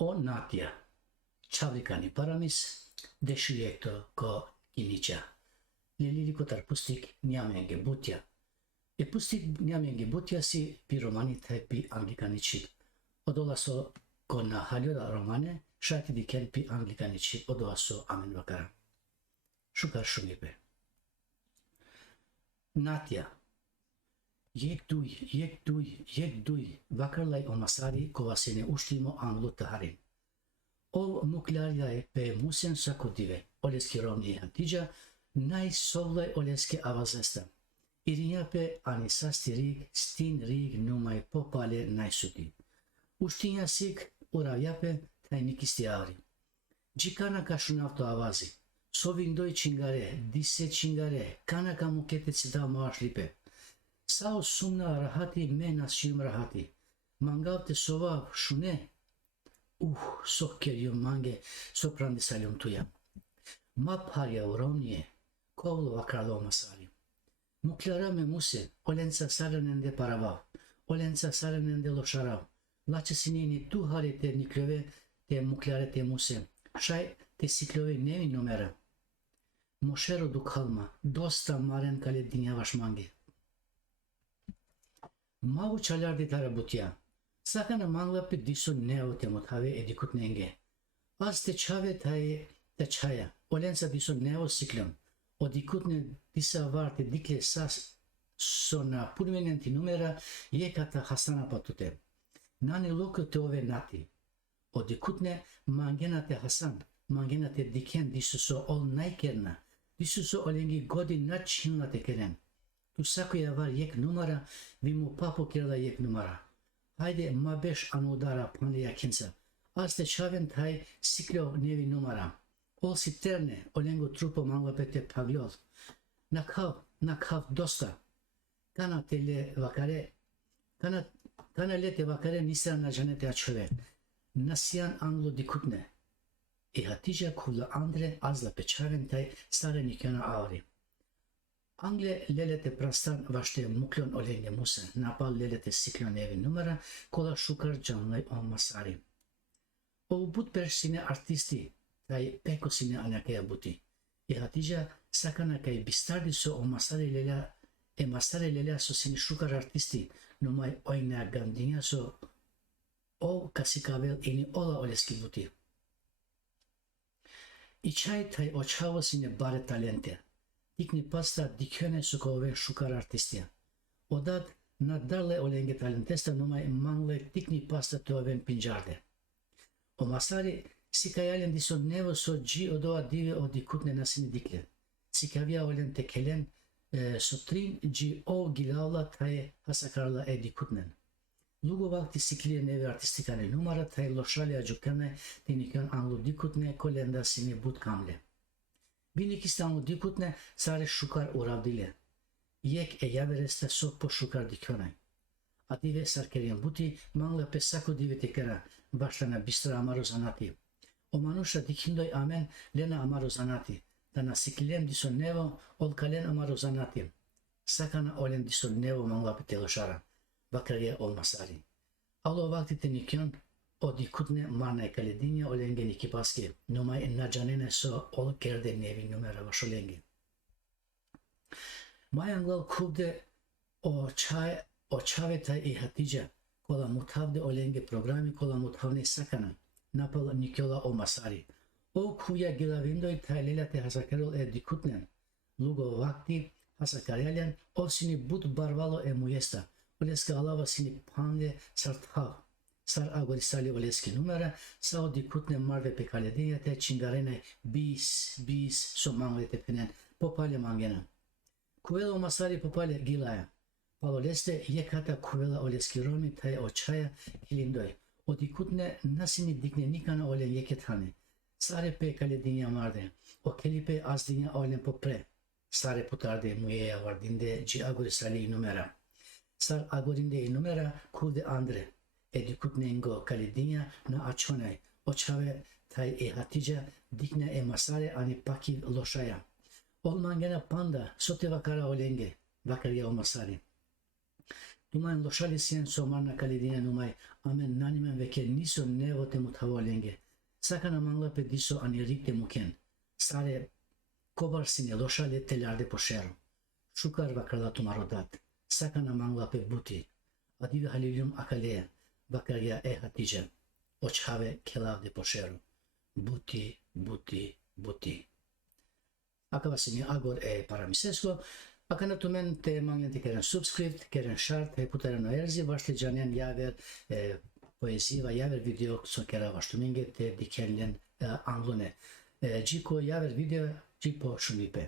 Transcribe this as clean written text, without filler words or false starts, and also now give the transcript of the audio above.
O Natia, Çavrikani paramis, deşiyekto ko kinicha. Leliliko tar pustik nyamenge butya. Pustik nyamenge butya si pi romani te pi anglikanici. Odolaso konna halyoda romane, şarkı diken pi anglikanici odolaso amen bakara. Şukar şungipe. Natia. Yek duy, vakarlay olmasari kovasene uštimo anglo taharin. Ol nuklearjaje pe musen sakodive, oleski romni antija, najsovlaj oleski avazesta. Irinjape ani sasti stin rig numaj popale najsuti. Uštinja sik uravjape taj nikisti avri. Džikana kašunavto avazi. Sovindoj čingare, dise čingare, kana kamukete cita mašlipe. Sao sumna rahati me nasyum rahati. Mangavte sova şune. Sok geliyor mange soprandi salyum tuyam. Map harya uromniye. Kovlu vakarlı olmasali. Muklara me muse. Olenca saranende paravav. Olenca saranende lošarav. Lače sinini tu harite niklove te muklare te muse. Šaj te siklove nevi numera. Mošero du kalma. Dosta maren kale dinja vaš mange. Mavu çalardi tarabutya. Sakana manglapi diso neo temotave edikut nenge. Az te çave taye te çaya. Olensa diso neo siklon. Odikut ne disa varte dikle sas sona purmenenti numera yekata hasana patute. Nani loko te ove nati. Odikut ne mangena te hasan. Mangena te diken disuso ol naykerna. Disuso olengi godi načinla te keren. Tu sakuya var yek numara, vimu papo kirla yek numara. Haydi mabeş anudara pandiya kinsa. Aste çaven tay siklo nevi numara. Ol siterne, olengo trupo manglapete pagliol. Nakav dosta. Kana tele vakare, kana lete vakare nisan na janete açove. Nasiyan anglo dikutne. Hatija kula andre azla peçaven tay stare nikana avri. Angle lelete prastan vaște muklon olenge musa, napal lelete siklon evi numara, kola şukar canlay olmasari. O but persine artisti, tay peko sine anakaya buti. Hatija sakana kay bistardi so olmasari lela, masari lela so sine şukar artisti, numay oyna gandinya so o kasikavel ini ola oleski buti. İçay tay oçavo sine bare talente. Tikni pasta diköne sukove şukar artistia. Odad nadarle olenge talentesta numai mangle tikni pasta toven pinjarde. O masari sikayalen diso nevo so gi odoa dive o dikutne nasini dikle. Sikavia olen tekelen sotrin gi o gilavla taye hasakarla e dikutnen. Lugo vakti sikliye nevi artistikane numara taye loşali acukane tinikön anglo dikutne kolenda sini but kamle. Binikistanu dikutne sare şukar uravdile. Yek yavereste sokpo şukar dikonay. Adive sarkeriyan buti mangla pesako dive tekera başlana bistra amaro zanati. O manuşa dikindoy amen lena amaro zanati. Dana sikilem diso nevo ol kalen amaro zanati. Sakana olen diso nevo mangla peteloşara. Bakariye olmasari. Alo vakti tenikyon o dikutne marna kaledinya olenge nikipaski. Numai najanene so ol kerde nevi numera vaşolenge. Mayanglal kubde o çaveta i hatija kola mutavde olenge programi kola mutavne sakana. Napal Nikola olmasari. O kuya gilavindoy taylela te hasakarol e dikutnen. Lugo vakti hasakarelen o sini but barvalo e muyesta. Oleska alava sini panle sarthav. Sar agorisali oleski numera, sao dikutne marve pe kaledinya te çingarene bis so mangle te penen popale mangena. Kuvela olmasari popale gilaya. Paloleste yekata kuvela oleski romi te oçaya kilindoy. O dikutne nasini dikne nikana olen yekethane. Sare pe kaledinya marde. O kelipe azdinya olen popre. Sare putarde muyeya vardinde ci agorisali numera. Sar agorinde numera kude andre. Edikutnengo kaledinya na açonay. Oçave tay hatija dikne masare ani paki loşaya. Olmangena panda sote vakara olenge. Vakarya olmasari. Tumain loshali sien somarna kalidina numai amen nanimen veke niso nevo temut havolenge. Sakana mangla pe diso anirikte muken. Sare kobar sine loshali telarde poshero. Shukar vakrala tumarodat. Sakana mangla pe buti. Adivi halilium akalea. Bakarya e hatija. Ochave kelavde poshero. Buti, buti, buti. Akavasini agor e paramisesco. Akana tumen te manglen te keren subscript, keren shart, e puteren erzi, vashte janen yaver poezi va yaver video so kera vashtuminge te dikenlen anlune. Jiko yaver video, jipo shumipe.